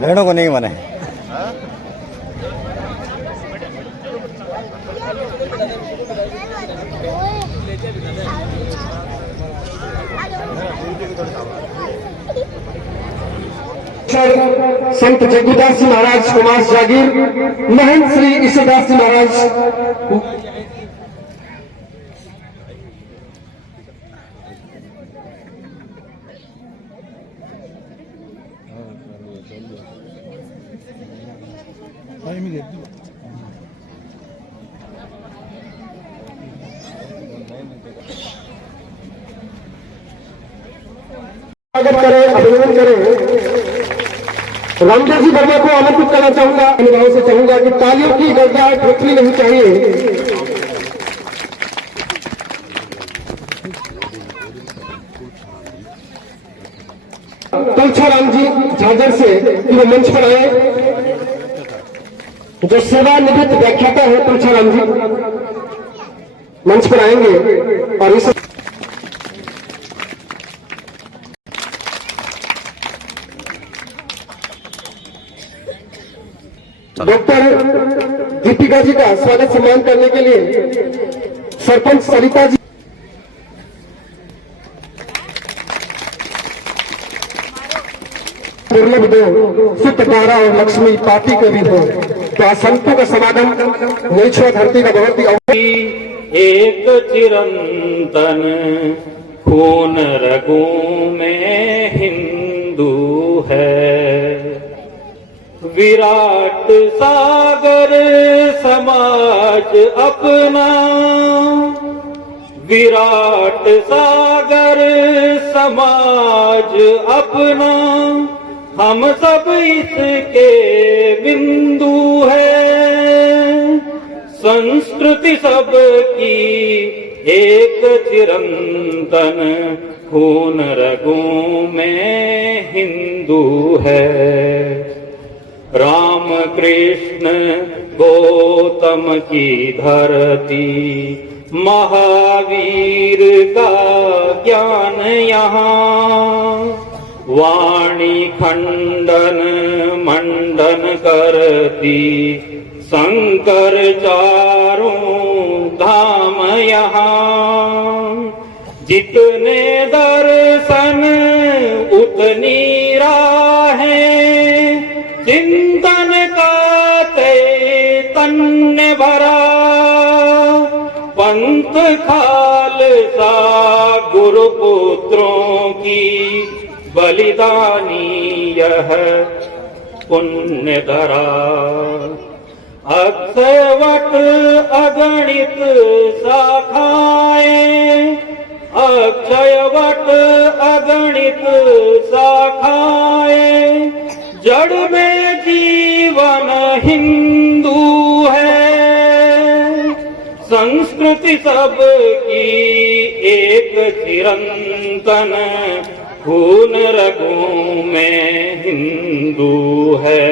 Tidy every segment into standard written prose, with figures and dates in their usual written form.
भेड़ों को नहीं माने। संत जग्गूदास जी महाराज कुमार जागीर, महंत श्री ईश्वरदास जी महाराज, स्वागत करें, अभिनंदन करें। रामदेव जी वर्मा को आमंत्रित करना चाहूंगा। अनुभाव से चाहूंगा कि तालियों की गड़गड़ाहट रुकनी नहीं चाहिए। तुलसीराम जी झाझर से वो मंच पर आए, जो सेवानिवृत्त व्याख्याता है तुलसीराम जी मंच पर आएंगे और इस डॉक्टर दीपिका जी का स्वागत सम्मान करने के लिए सरपंच सरिता जी, दुर्लभ दो सुत तारा और लक्ष्मी पापी के भी हो, तो संतों का समागम नीचवा धरती का बहुत ही एक चिरंतन खून रगों में हिंदू है, विराट सागर समाज अपना, विराट सागर समाज अपना, हम सब इसके बिंदु है, संस्कृति सबकी एक चिरंतन खून रगों में हिंदू है। राम कृष्ण गौतम की धरती, महावीर का ज्ञान यहाँ, वाणी खंडन मंडन करती, शंकर चारों धाम यहाँ, जितने दर्शन उतनी राहें, चिंतन का चैतन्य भरा, पंथ खालसा गुरुपुत्रों की बलिदानी यह पुण्य धरा, अक्षयवट अगणित शाखाएं, अक्षयवट अगणित शाखाएं, जड़ में जीवन हिंदू है, संस्कृति सबकी एक चिरंतन खून रगों में हिंदू है।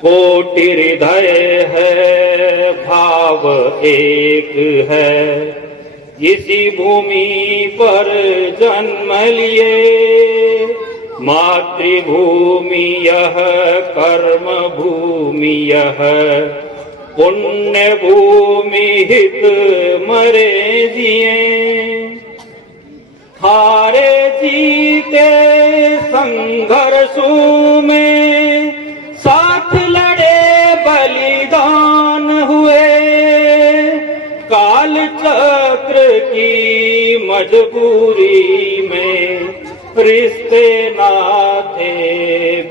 कोटि हृदय है भाव एक है, इसी भूमि पर जन्म लिए, मातृभूमि यह कर्म भूमि यह, पुण्य भूमि हित मरे जिए, हारे जीते संघर्षों में, साथ लड़े बलिदान हुए, काल चक्र की मजबूरी में रिश्ते नाते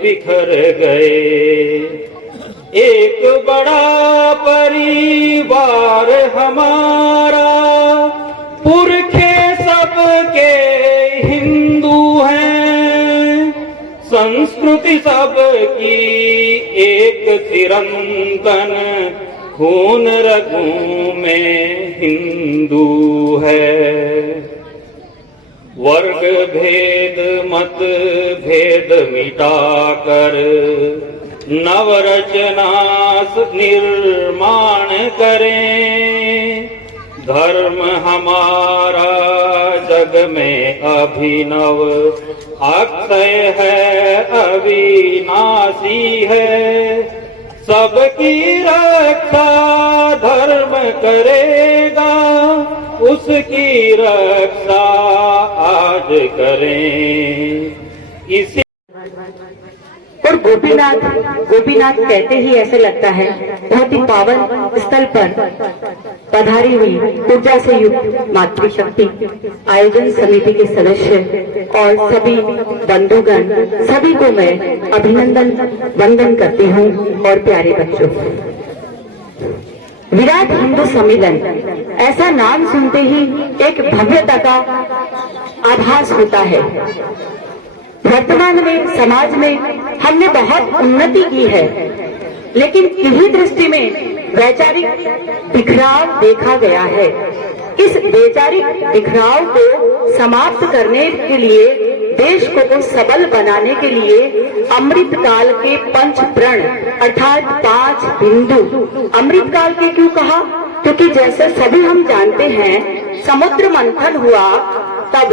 बिखर गए, एक बड़ा परिवार हमारा, पुरखे सबके हिंदू हैं, संस्कृति सबकी एक चिरंतन खून रगों में हिंदू है। वर्ग भेद मत भेद मिटाकर नवरचना निर्माण करें। धर्म हमारा जग में अभिनव अक्षय है, अविनाशी है। सबकी रक्षा धर्म करेगा, उसकी रक्षा आज करें। इसी और गोपीनाथ कहते ही ऐसे लगता है बहुत ही पावन स्थल पर पधारी हुई ऊर्जा से युक्त मातृशक्ति आयोजन समिति के सदस्य और सभी बंधुगण, सभी को मैं अभिनंदन वंदन करती हूँ। और प्यारे बच्चों, विराट हिंदू सम्मेलन, ऐसा नाम सुनते ही एक भव्यता का आभास होता है। वर्तमान में समाज में हमने बहुत उन्नति की है, लेकिन किसी दृष्टि में वैचारिक बिखराव देखा गया है। इस वैचारिक बिखराव को समाप्त करने के लिए, देश को सबल बनाने के लिए अमृत काल के 5 प्रण अर्थात 5 बिंदु। अमृत काल के क्यों कहा? क्योंकि जैसे सभी हम जानते हैं, समुद्र मंथन हुआ तब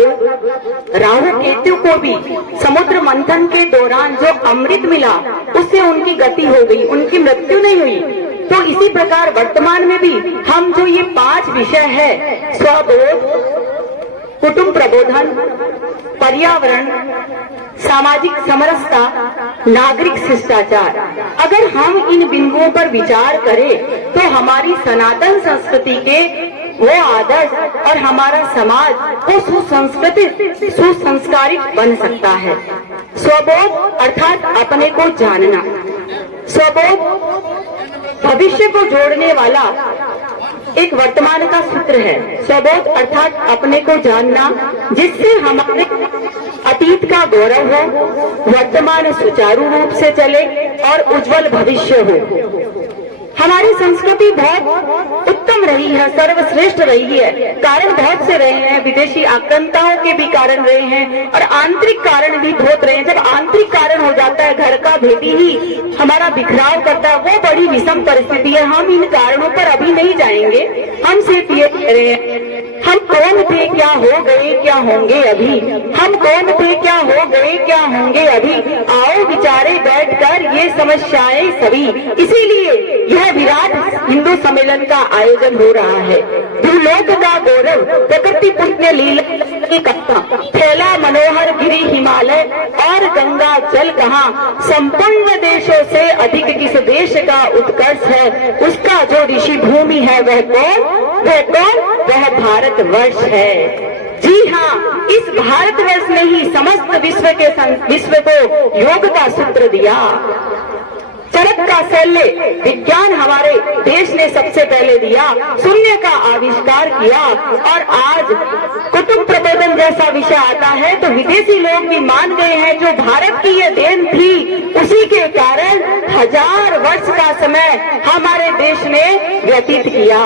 राहु केतु को भी समुद्र मंथन के दौरान जो अमृत मिला उससे उनकी गति हो गई, उनकी मृत्यु नहीं हुई। तो इसी प्रकार वर्तमान में भी हम जो ये 5 विषय है, स्वबोध, कुटुंब प्रबोधन, पर्यावरण, सामाजिक समरसता, नागरिक शिष्टाचार, अगर हम इन बिंदुओं पर विचार करें तो हमारी सनातन संस्कृति के वो आदर्श और हमारा समाज वो सुसंस्कारित बन सकता है। स्वबोध अर्थात अपने को जानना, स्वबोध भविष्य को जोड़ने वाला एक वर्तमान का सूत्र है। स्वबोध अर्थात अपने को जानना, जिससे हमारे अतीत का गौरव हो, वर्तमान सुचारू रूप से चले और उज्जवल भविष्य हो। हमारी संस्कृति बहुत उत्तम रही है, सर्वश्रेष्ठ रही है। कारण बहुत से रहे हैं, विदेशी आक्रांताओं के भी कारण रहे हैं और आंतरिक कारण भी बहुत रहे हैं। जब आंतरिक कारण हो जाता है, घर का भेदी ही हमारा बिखराव करता है, वो बड़ी विषम परिस्थिति है। हम इन कारणों पर अभी नहीं जाएंगे, हम सिर्फ ये कह रहे हैं, हम कौन थे, क्या हो गए, क्या होंगे अभी। हम कौन थे, क्या हो गए, क्या होंगे अभी। आओ विचारे बैठकर ये समस्याएं सभी। इसीलिए यह विराट हिंदू सम्मेलन का आयोजन हो रहा है। भूलोक का गौरव, प्रकृति पुण्य लीला की कथा, फैला मनोहर गिरी हिमालय और गंगा जल कहाँ। संपूर्ण देशों से अधिक किस देश का उत्कर्ष है, उसका जो ऋषि भूमि है वह कौन? वह भारतवर्ष है। जी हाँ, इस भारतवर्ष ने ही समस्त विश्व को योग का सूत्र दिया। चरक का शैल्य विज्ञान हमारे देश ने सबसे पहले दिया, शून्य का आविष्कार किया। और आज कुटुंब प्रबोधन जैसा विषय आता है तो विदेशी लोग भी मान गए हैं, जो भारत की ये देन थी, उसी के कारण 1000 वर्ष का समय हमारे देश ने व्यतीत किया।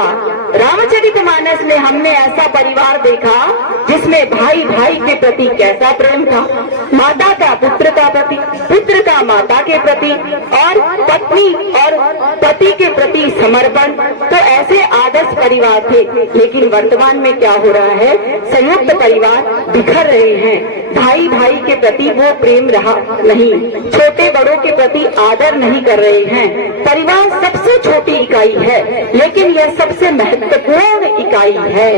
रामचरितमानस में हमने ऐसा परिवार देखा जिसमें भाई भाई के प्रति कैसा प्रेम था, माता का पुत्र का प्रति, पुत्र का माता के प्रति और पत्नी और पति के प्रति समर्पण। तो ऐसे आदर्श परिवार थे। लेकिन वर्तमान में क्या हो रहा है, संयुक्त परिवार बिखर रहे हैं। भाई भाई के प्रति वो प्रेम रहा नहीं, छोटे बड़ों के प्रति आदर नहीं कर रहे हैं। परिवार सबसे छोटी इकाई है, लेकिन यह सबसे महत्वपूर्ण इकाई है।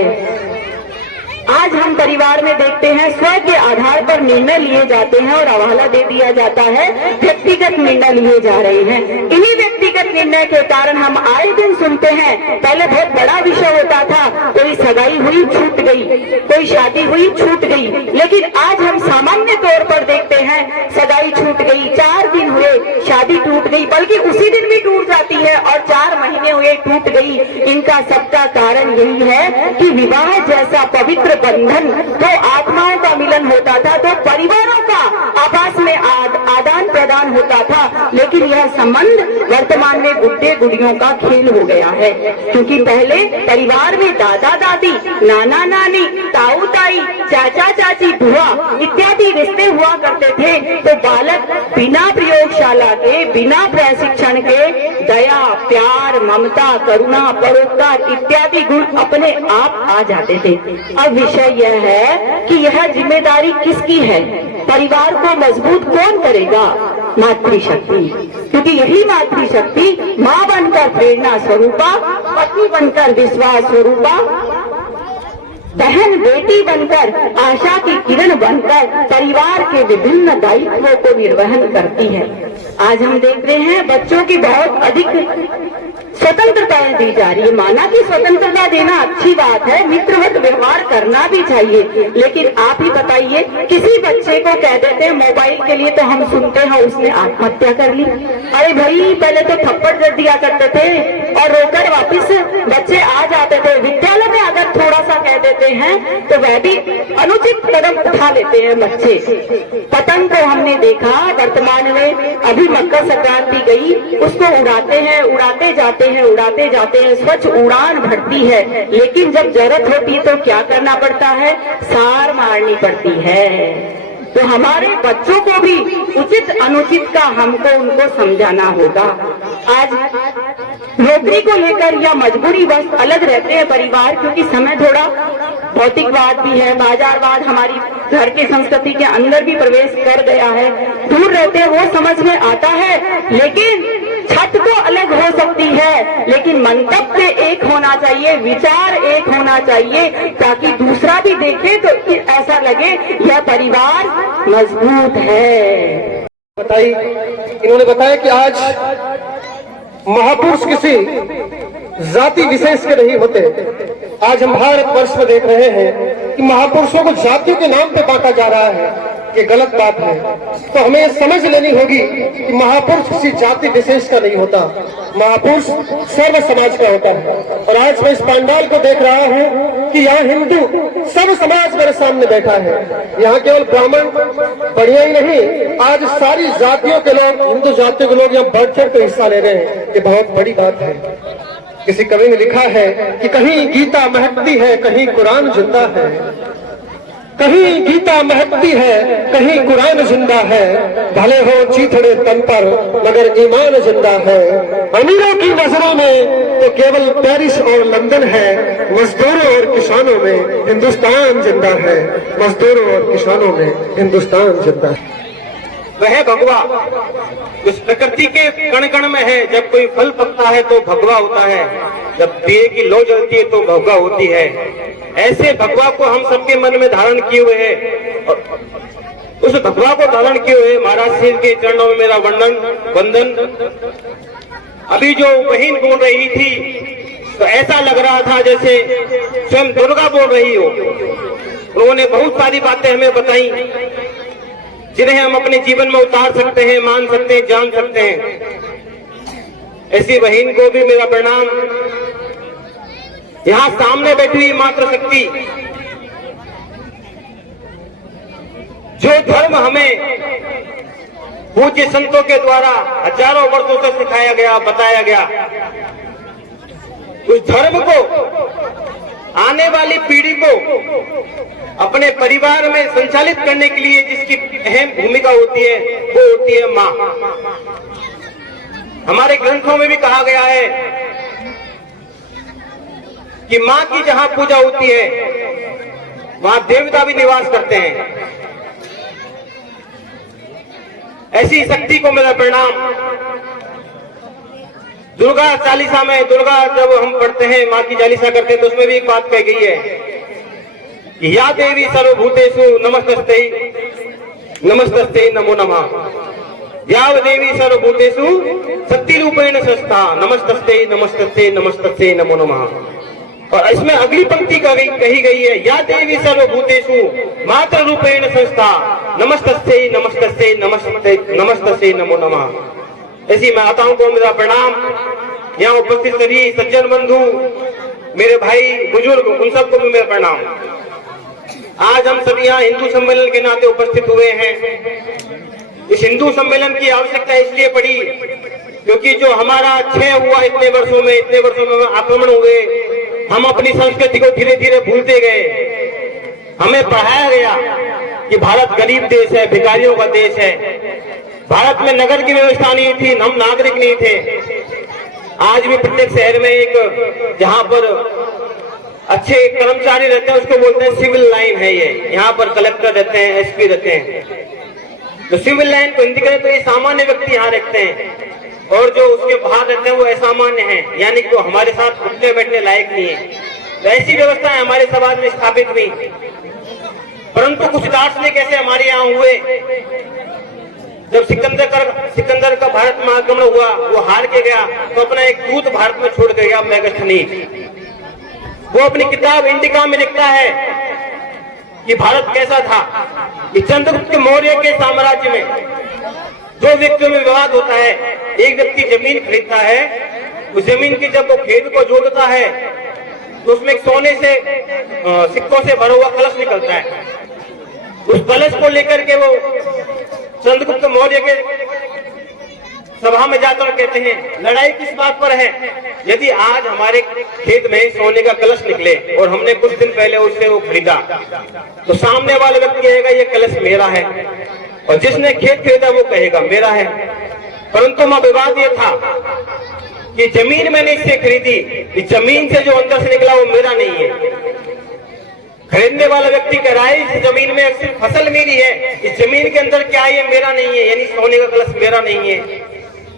आज हम परिवार में देखते हैं, स्व के आधार पर निर्णय लिए जाते हैं और हवाला दे दिया जाता है, व्यक्तिगत निर्णय लिए जा रहे हैं। इन्हीं व्यक्तिगत निर्णय के कारण हम आए दिन सुनते हैं, पहले बहुत बड़ा विषय होता था, कोई सगाई हुई छूट गई, कोई शादी हुई छूट गई। लेकिन आज हम सामान्य तौर पर देखते हैं, सगाई छूट गई, 4 दिन हुए शादी टूट गई, बल्कि उसी दिन भी टूट जाती है और 4 महीने हुए टूट गई। इनका सबका कारण यही है कि विवाह जैसा पवित्र बंधन, तो आत्माओं का मिलन होता था, तो परिवारों का आपस में आदान प्रदान होता था, लेकिन लेकिन यह संबंध वर्तमान में गुड्डे गुड़ियों का खेल हो गया है, क्योंकि पहले परिवार में दादा दादी, नाना नानी, ताऊ ताई, चाचा चाची, बुआ इत्यादि रिश्ते हुआ करते थे, तो बालक बिना प्रयोगशाला के, बिना प्रशिक्षण के दया, प्यार, ममता, करुणा, परोपकार इत्यादि गुण अपने आप आ जाते थे। अब विषय यह है कि यह जिम्मेदारी किसकी है? परिवार को मजबूत कौन करेगा? मातृशक्ति, क्योंकि यही मातृशक्ति माँ बनकर प्रेरणा स्वरूपा, पत्नी बनकर विश्वास स्वरूपा, बहन बेटी बनकर आशा की किरण बनकर परिवार के विभिन्न दायित्वों को निर्वहन करती है। आज हम देख रहे हैं बच्चों की बहुत अधिक स्वतंत्रताएं दी जा रही है। माना कि स्वतंत्रता देना अच्छी बात है, मित्रवत व्यवहार करना भी चाहिए, लेकिन आप ही बताइए, किसी बच्चे को कह देते हैं मोबाइल के लिए, तो हम सुनते हैं उसने आत्महत्या कर ली। अरे भाई, पहले तो थप्पड़ जड़ दिया करते थे और रोकर वापिस बच्चे आ जाते थे। विद्यालय में अगर थोड़ा सा कह देते हैं तो वह भी अनुचित कदम उठा लेते हैं बच्चे। पतंग को हमने देखा, वर्तमान में अभी मकर संक्रांति गई, उसको उड़ाते हैं, उड़ाते जाते हैं, स्वच्छ उड़ान भरती है, लेकिन जब जरूरत होती तो क्या करना पड़ता है? सार मारनी पड़ती है। तो हमारे बच्चों को भी उचित अनुचित का हमको उनको समझाना होगा। आज नौकरी को लेकर या मजबूरी बस अलग रहते हैं परिवार, क्योंकि समय थोड़ा भौतिकवाद भी है, बाजारवाद हमारी घर की संस्कृति के अंदर भी प्रवेश कर गया है। दूर रहते हैं वो समझ में आता है, लेकिन छत तो अलग हो सकती है, लेकिन मंतव्य एक होना चाहिए, विचार एक होना चाहिए, ताकि दूसरा भी देखे तो ऐसा लगे यह परिवार मजबूत है। इन्होंने बताया कि आज महापुरुष किसी जाति विशेष के नहीं होते। आज हम भारतवर्ष में देख रहे हैं कि महापुरुषों को जातियों के नाम पे बांटा जा रहा है, ये गलत बात है। तो हमें ये समझ लेनी होगी कि महापुरुष किसी जाति विशेष का नहीं होता, महापुरुष सर्व समाज का होता है। और आज मैं इस पंडाल को देख रहा हूँ कि यहाँ हिंदू सर्व समाज मेरे सामने बैठा है। यहाँ केवल ब्राह्मण बढ़िया ही नहीं, आज सारी जातियों के लोग, हिंदू जातियों के लोग यहाँ बढ़ चढ़ कर हिस्सा ले रहे हैं, ये बहुत बड़ी बात है। किसी कवि ने लिखा है कि कहीं गीता महकती है, कहीं कुरान जिंदा है, कहीं गीता महकती है, कहीं कुरान जिंदा है, भले हो चीथड़े तन पर मगर ईमान जिंदा है। अमीरों की नजरों में तो केवल पेरिस और लंदन है, मजदूरों और किसानों में हिंदुस्तान जिंदा है, मजदूरों और किसानों में हिंदुस्तान जिंदा है। वह भगवा उस प्रकृति के कण कण में है। जब कोई फल पकता है तो भगवा होता है, जब दिए की लौ जलती है तो भगवा होती है। ऐसे भगवा को हम सबके मन में धारण किए हुए हैं, और उस भगवा को धारण किए हुए महाराज शिव के चरणों में मेरा वंदन। अभी जो बहन बोल रही थी तो ऐसा लग रहा था जैसे स्वयं दुर्गा बोल रही हो। उन्होंने बहुत सारी बातें हमें बताई जिन्हें हम अपने जीवन में उतार सकते हैं, मान सकते हैं, जान सकते हैं। ऐसी बहन को भी मेरा प्रणाम। यहाँ सामने बैठी हुई मातृशक्ति, जो धर्म हमें पूज्य संतों के द्वारा हजारों वर्षों से सिखाया गया, बताया गया, उस धर्म को आने वाली पीढ़ी को अपने परिवार में संचालित करने के लिए जिसकी अहम भूमिका होती है वो होती है माँ। हमारे ग्रंथों में भी कहा गया है कि माँ की जहां पूजा होती है वहां देवता भी निवास करते हैं। ऐसी शक्ति को मेरा प्रणाम। दुर्गा चालीसा में, दुर्गा जब हम पढ़ते हैं, माँ की चालीसा करते हैं, तो उसमें भी एक बात कही गई है कि या देवी सर्वभूतेषु नमस्तस्ते नमस्तस्ते नमो नमः। या देवी सर्वभूतेषु शक्तिरूपेण संस्था नमस्तस्ते नमस्तस्ते नमस्तस्ते नमो नमः। और इसमें अगली पंक्ति कही गई है, या देवी सर्वभूतेषु मात्र रूपेण संस्था नमस्तस्ते नमस्तस्ते नमस्तस्ते नमस्तस्ते नमो नमः। ऐसी माताओं को मेरा प्रणाम। यहाँ उपस्थित सभी सज्जन बंधु, मेरे भाई बुजुर्ग, उन सबको भी मेरा प्रणाम। आज हम सभी यहाँ हिंदू सम्मेलन के नाते उपस्थित हुए हैं। इस हिंदू सम्मेलन की आवश्यकता इसलिए पड़ी क्योंकि जो हमारा क्षय हुआ इतने वर्षों में आक्रमण हुए, हम अपनी संस्कृति को धीरे धीरे भूलते गए। हमें पढ़ाया गया कि भारत गरीब देश है, भिखारियों का देश है, भारत में नगर की व्यवस्था नहीं थी, हम नागरिक नहीं थे। आज भी प्रत्येक शहर में एक जहां पर अच्छे कर्मचारी रहते हैं उसको बोलते हैं सिविल लाइन है। ये यहाँ पर कलेक्टर रहते हैं, एसपी रहते हैं। तो सिविल लाइन को हिंदी करें तो ये सामान्य व्यक्ति यहाँ रहते हैं, और जो उसके बाहर रहते हैं वो असामान्य हैं, यानी कि वो हमारे साथ उठने बैठने लायक नहीं है। तो ऐसी व्यवस्थाएं हमारे समाज में स्थापित हुई। परंतु कुछ दार्शनिक ऐसे हमारे यहाँ हुए, जब सिकंदर का भारत में आक्रमण हुआ, वो हार के गया तो अपना एक दूत भारत में छोड़ गया, मेगास्थनीज। वो अपनी किताब इंडिका में लिखता है कि भारत कैसा था। कि चंद्रगुप्त मौर्य के साम्राज्य में दो व्यक्तियों में विवाद होता है। एक व्यक्ति जमीन खरीदता है, उस जमीन की जब वो खेत को जोतता है तो उसमें एक सोने से सिक्कों से भरा हुआ कलश निकलता है। उस कलश को लेकर के वो चंद्रगुप्त मौर्य के सभा में जाकर कहते हैं लड़ाई किस बात पर है। यदि आज हमारे खेत में सोने का कलश निकले और हमने कुछ दिन पहले उससे वो खरीदा, तो सामने वाला व्यक्ति कहेगा ये कलश मेरा है, और जिसने खेत खरीदा वो कहेगा मेरा है। परंतु वहां विवाद ये था कि जमीन मैंने इससे खरीदी, इस जमीन से जो अंदर से निकला वो मेरा नहीं है। खरीदने वाला व्यक्ति कह रहा है इस जमीन में सिर्फ फसल मेरी है, इस जमीन के अंदर क्या है ये मेरा नहीं है, यानी सोने का कलश मेरा नहीं है।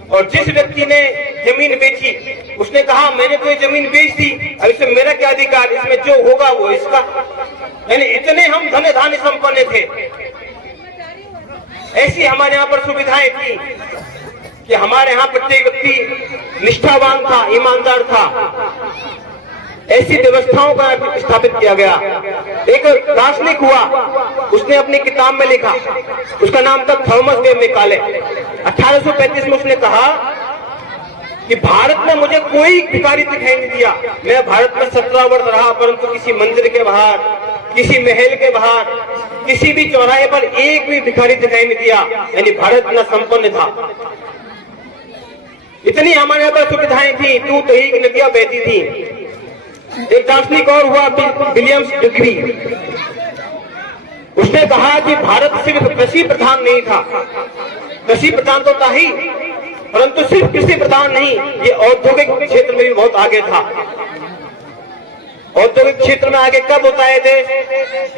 और जिस व्यक्ति ने जमीन बेची उसने कहा मैंने तो ये जमीन बेच दी, अब इसमें मेरा क्या अधिकार, इसमें जो होगा वो इसका। यानी इतने हम धन धान्य संपन्न थे। ऐसी हमारे यहाँ पर सुविधाएं थी कि हमारे यहाँ प्रत्येक व्यक्ति निष्ठावान था, ईमानदार था। ऐसी व्यवस्थाओं का स्थापित किया गया। एक दार्शनिक हुआ, उसने अपनी किताब में लिखा, उसका नाम था थॉमस डे मैकाले। 1835 में उसने कहा कि भारत में मुझे कोई भिखारी दिखाई नहीं दिया। मैं भारत में 17 वर्ष रहा, परंतु किसी मंदिर के बाहर, किसी महल के बाहर, किसी भी चौराहे पर एक भी भिखारी दिखाई नहीं दिया। यानी भारत इतना संपन्न था, इतनी हमारे यहाँ पर सुविधाएं थी, दूध दही की नदियां बहती थी। एक दार्शनिक और हुआ विलियम्स डिग्री, उसने कहा कि भारत सिर्फ कृषि प्रधान नहीं था, कृषि प्रधान तो था ही, परंतु सिर्फ कृषि प्रधान नहीं, ये औद्योगिक क्षेत्र में भी बहुत आगे था। औद्योगिक क्षेत्र में आगे कब होता है देश,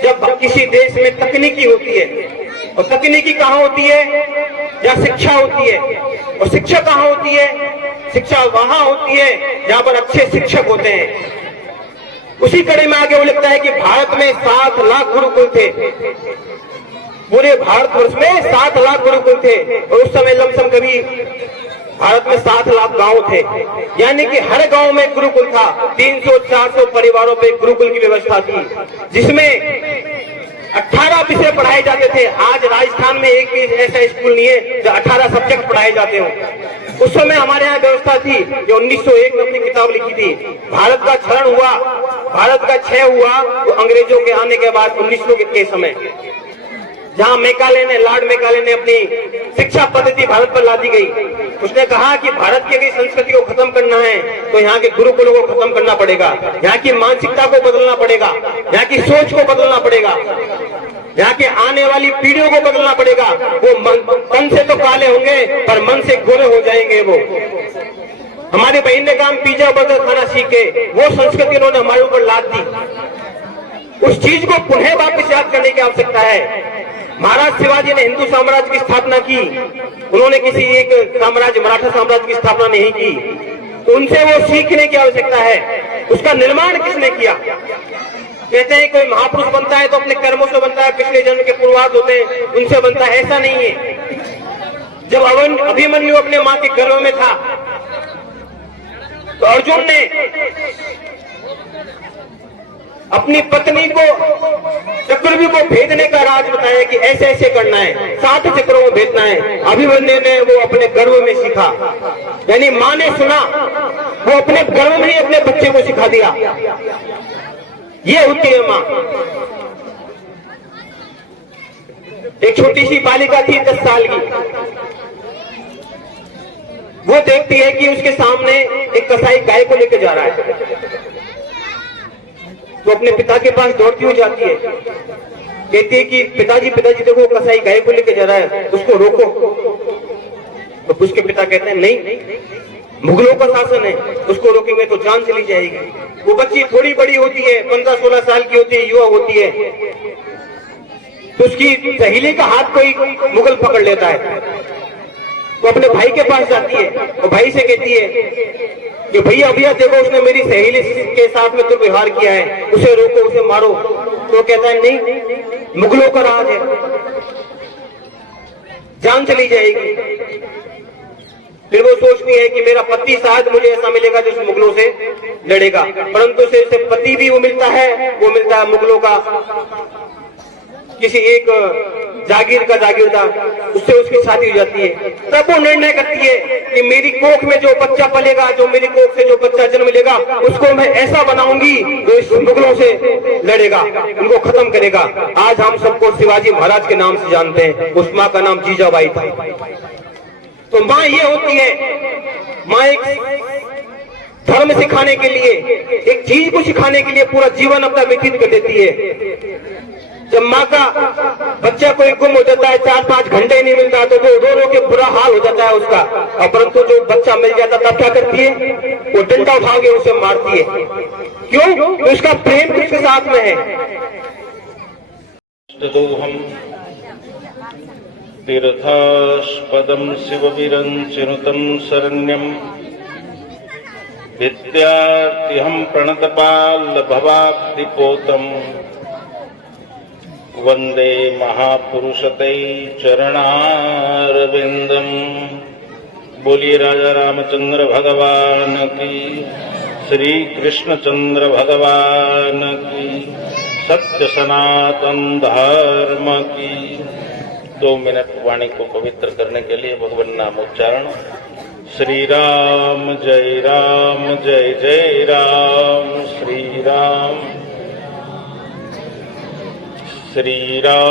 जब किसी देश में तकनीकी होती है। और तकनीकी कहाँ होती है, या शिक्षा होती है। और शिक्षा कहाँ होती है, शिक्षा वहां होती है जहां पर अच्छे शिक्षक होते हैं। उसी कड़ी में आगे वो लिखता है कि भारत में 7 लाख गुरुकुल थे, पूरे भारतवर्ष में 7 लाख गुरुकुल थे। और उस समय लमसम कभी भारत में 7 लाख गांव थे, यानी कि हर गांव में गुरुकुल था। 300-400 परिवारों पे गुरुकुल की व्यवस्था थी, जिसमें 18 विषय पढ़ाए जाते थे। आज राजस्थान में एक भी ऐसा स्कूल नहीं है जो 18 सब्जेक्ट पढ़ाए जाते हो। उस समय हमारे यहाँ व्यवस्था थी, जो 1901 में अपनी किताब लिखी थी। भारत का क्षरण हुआ, भारत का क्षय हुआ तो अंग्रेजों के आने के बाद 1900 के समय, जहाँ लॉर्ड मैकाले ने अपनी शिक्षा पद्धति भारत पर लादी गई। उसने कहा कि भारत की अगर संस्कृति को खत्म करना है तो यहाँ के गुरुकुलों को खत्म करना पड़ेगा, यहाँ की मानसिकता को बदलना पड़ेगा, यहाँ की सोच को बदलना पड़ेगा, यहाँ के आने वाली पीढ़ियों को बदलना पड़ेगा। वो तन से तो काले होंगे पर मन से गोरे हो जाएंगे। वो हमारी बहन ने काम पिज्जा बर्गर खाना सीखे, वो संस्कृति उन्होंने हमारे ऊपर लाद दी। उस चीज को पुनः वापस याद करने की आवश्यकता है। महाराज शिवाजी ने हिंदू साम्राज्य की स्थापना की, उन्होंने किसी एक साम्राज्य मराठा साम्राज्य की स्थापना नहीं की। तो उनसे वो सीखने की आवश्यकता है। उसका निर्माण किसने किया? कहते हैं कोई महापुरुष बनता है तो अपने कर्मों से बनता है, पिछले जन्म के पूर्वार्ध होते हैं उनसे बनता है, ऐसा नहीं है। जब अभिमन्यु अपने माँ के गर्भ में था तो अर्जुन ने अपनी पत्नी को चक्रव्यूह को भेदने का राज बताया कि ऐसे ऐसे करना है, 7 चक्रों को भेजना है। अभिमन्यु ने वो अपने गर्भ में सीखा, यानी माँ ने सुना, वो अपने गर्भ में ही अपने बच्चे को सिखा दिया। ये होती है माँ। एक छोटी सी बालिका थी 10 साल की। वो देखती है कि उसके सामने एक कसाई गाय को लेकर जा रहा है, तो अपने पिता के पास दौड़ती हुई जाती है, कहती है कि पिताजी पिताजी देखो कसाई गाय को लेकर जा रहा है, उसको रोको। तो उसके पिता कहते हैं नहीं, मुगलों का शासन है, उसको रोकेंगे तो जान चली जाएगी। वो बच्ची थोड़ी बड़ी होती है, 15-16 साल की होती है, युवा होती है, तो उसकी सहेली का हाथ कोई मुगल पकड़ लेता है। वो अपने भाई के पास जाती है और भाई से कहती है कि भैया भैया देखो उसने मेरी सहेली के साथ में दुर्व्यवहार किया है, उसे रोको, उसे मारो। तो कहता है नहीं, मुगलों का राज है, जान चली जाएगी। फिर वो सोचती है कि मेरा पति शायद मुझे ऐसा मिलेगा जो मुगलों से लड़ेगा, परंतु उसे पति भी वो मिलता है मुगलों का किसी एक जागीर का जागीरदार, उससे उसकी शादी हो जाती है। तब वो निर्णय करती है कि मेरी कोख में जो बच्चा पलेगा, जो मेरी कोख से जो बच्चा जन्म लेगा, उसको मैं ऐसा बनाऊंगी जो इस मुगलों से लड़ेगा, उनको खत्म करेगा। आज हम सबको शिवाजी महाराज के नाम से जानते हैं, उस माँ का नाम जीजाबाई था। तो माँ ये होती है, माँ एक धर्म सिखाने के लिए, एक चीज को सिखाने के लिए पूरा जीवन अपना व्यतीत कर देती है। जब माँ का बच्चा कोई गुम हो जाता है, 4-5 घंटे नहीं मिलता, तो वो रो के बुरा हाल हो जाता है उसका, और परंतु जो बच्चा मिल जाता तब क्या करती है, वो डंडा उठा के उसे मारती है। क्यों? तो उसका प्रेम किसके साथ में है। तीर्थास्पदं शिववीरञ्चिनुतं शरण्यं विद्यार्थिहं प्रणतपाल्लभवाब्धिपोतं वन्दे महापुरुषते चरणारविन्दं। बोलिए राजा रामचंद्र भगवान की, श्री कृष्णचंद्र भगवान की, सत्य सनातन धर्म की। 2 मिनट वाणी को पवित्र करने के लिए भगवान नाम उच्चारण। श्री राम जय जय राम, श्री राम जय जय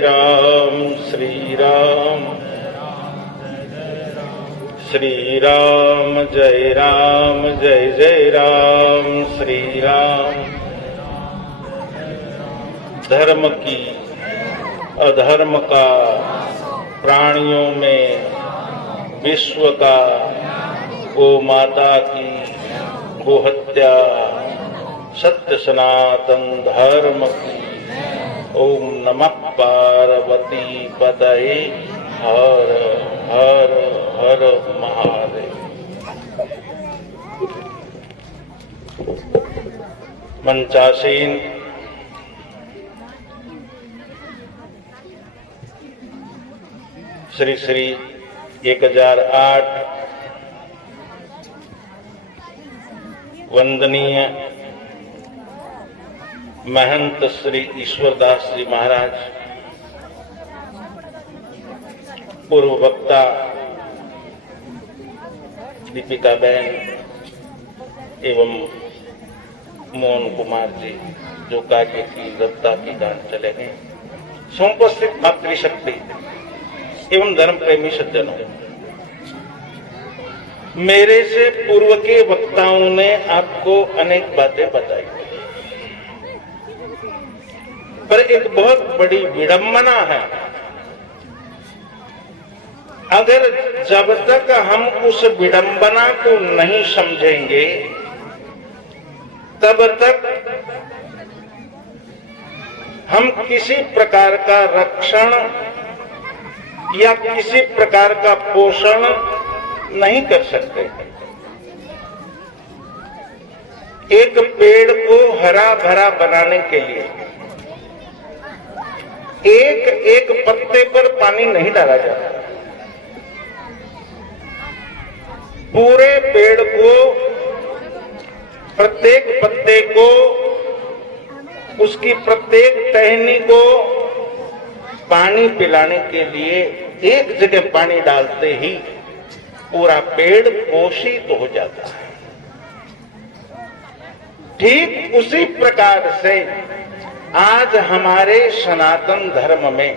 राम, श्री राम जय जय राम, श्री राम। धर्म की अधर्म का, प्राणियों में विश्व का, गो माता की गोहत्या, सत्य सनातन धर्म की। ओम नमः पार्वती पतये हर हर हर महादेव। मंचासीन श्री श्री 1008 वंदनीय महंत श्री ईश्वरदास जी महाराज, पूर्व वक्ता दीपिका बहन एवं मोहन कुमार जी जो कार्य की रफ्ता की गान चले गए, समुपस्थित मातृशक्ति एवं धर्म प्रेमी सज्जनों, मेरे से पूर्व के वक्ताओं ने आपको अनेक बातें बताई, पर एक बहुत बड़ी विडंबना है। अगर जब तक हम उस विडंबना को नहीं समझेंगे तब तक हम किसी प्रकार का रक्षण या किसी प्रकार का पोषण नहीं कर सकते। एक पेड़ को हरा भरा बनाने के लिए एक एक पत्ते पर पानी नहीं डाला जाता, पूरे पेड़ को, प्रत्येक पत्ते को, उसकी प्रत्येक टहनी को पानी पिलाने के लिए एक जगह पानी डालते ही पूरा पेड़ पोषित हो जाता है। ठीक उसी प्रकार से आज हमारे सनातन धर्म में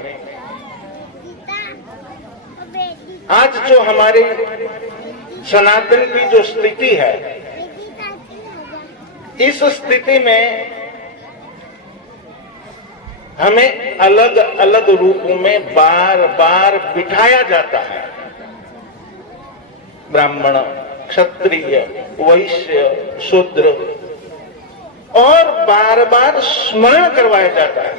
आज जो हमारी सनातन की जो स्थिति है, इस स्थिति में हमें अलग अलग रूपों में बार बार बिठाया जाता है। ब्राह्मण, क्षत्रिय, वैश्य, शूद्र, और बार बार स्मरण करवाया जाता है।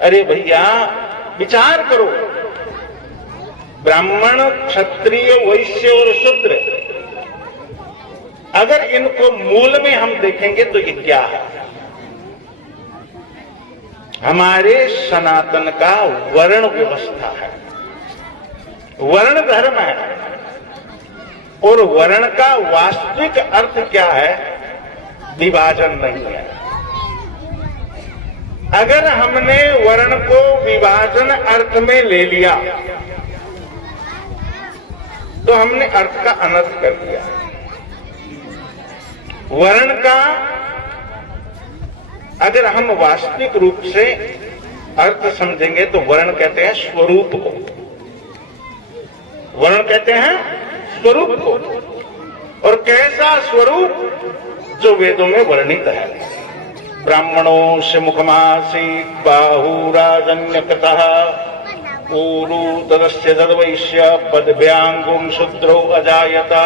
अरे भैया विचार करो, ब्राह्मण, क्षत्रिय, वैश्य और शूद्र, अगर इनको मूल में हम देखेंगे तो ये क्या है? हमारे सनातन का वर्ण व्यवस्था है, वर्ण धर्म है। और वर्ण का वास्तविक अर्थ क्या है? विभाजन नहीं है। अगर हमने वर्ण को विभाजन अर्थ में ले लिया तो हमने अर्थ का अनर्थ कर दिया। वर्ण का अगर हम वास्तविक रूप से अर्थ समझेंगे तो वर्ण कहते हैं स्वरूप को, वर्ण कहते हैं स्वरूप को। और कैसा स्वरूप? जो वेदों में वर्णित है। ब्राह्मणों से मुखमासीत बाहुराजन्यकृतः ऊरू तदस्य तद्वैश्य पदव्यांगुम शूद्रो अजायता।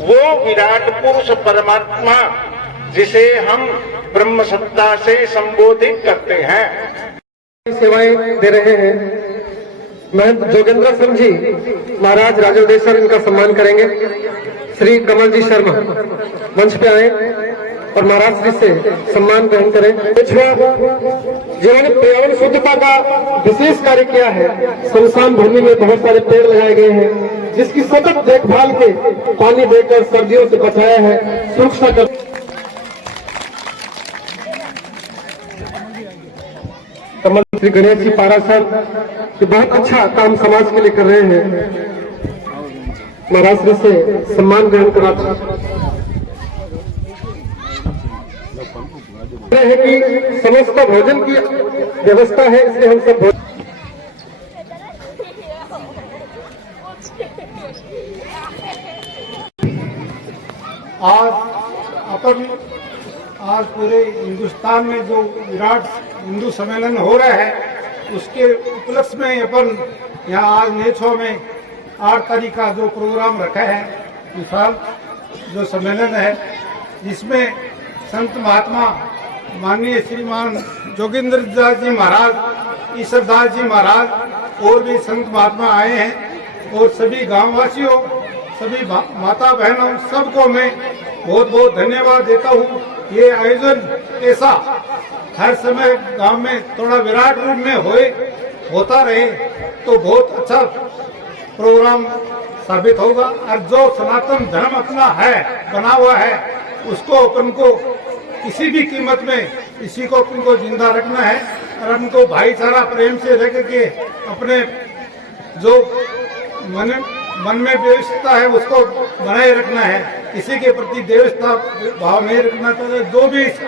वो विराट पुरुष परमात्मा जिसे हम ब्रह्म सत्ता से संबोधित करते हैं, सेवाएं दे रहे हैं। महंत जोगेंद्र सिंह जी महाराज राजोदेश्वर, इनका सम्मान करेंगे। श्री कमल जी शर्मा मंच पे आए और महाराज श्री से सम्मान ग्रहण करें। जिन्होंने पर्यावरण शुद्धता का विशेष कार्य किया है। शमशान भूमि में बहुत सारे पेड़ लगाए गए हैं, जिसकी सतत देखभाल के पानी देकर सर्दियों से बचाया है, सुरक्षा कर। कमल श्री गणेश जी पारासर बहुत अच्छा काम समाज के लिए कर रहे हैं। महाराज श्री से सम्मान ग्रहण कराते है कि समस्त भोजन की व्यवस्था है, इसलिए हम सब आज पूरे हिंदुस्तान में जो विराट हिंदू सम्मेलन हो रहा है, उसके उपलक्ष्य में अपन यहाँ आज नेछो में 8 तारीख का जो प्रोग्राम रखा है, विशाल जो सम्मेलन है, जिसमें संत महात्मा माननीय श्रीमान जोगेंद्र दास जी महाराज, ईश्वरदास जी महाराज और भी संत महात्मा आए हैं। और सभी गांववासियों, सभी माता बहनों, सबको मैं बहुत बहुत धन्यवाद देता हूँ। ये आयोजन ऐसा हर समय गांव में थोड़ा विराट रूप में होता रहे तो बहुत अच्छा प्रोग्राम साबित होगा। और जो सनातन धर्म अपना है, बना हुआ है, उसको अपन को किसी भी कीमत में इसी को अपन को जिंदा रखना है। और उनको भाईचारा प्रेम से रह के अपने जो मन में व्यवस्था है उसको बनाए रखना है। किसी के प्रति देवस्था भाव नहीं रखना चाहिए। जो भी इस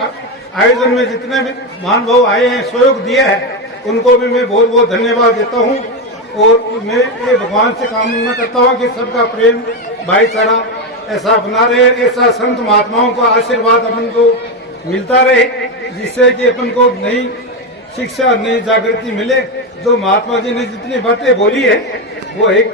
आयोजन में जितने भी महानुभाव आए हैं, सहयोग दिया है, उनको भी मैं बहुत बहुत धन्यवाद देता हूँ। और मैं ये भगवान से कामना करता हूँ कि सबका प्रेम भाईचारा ऐसा बना रहे, ऐसा संत महात्माओं का आशीर्वाद अपन को मिलता रहे, जिससे कि अपन को नई शिक्षा, नई जागृति मिले। जो महात्मा जी ने जितनी बातें बोली है वो एक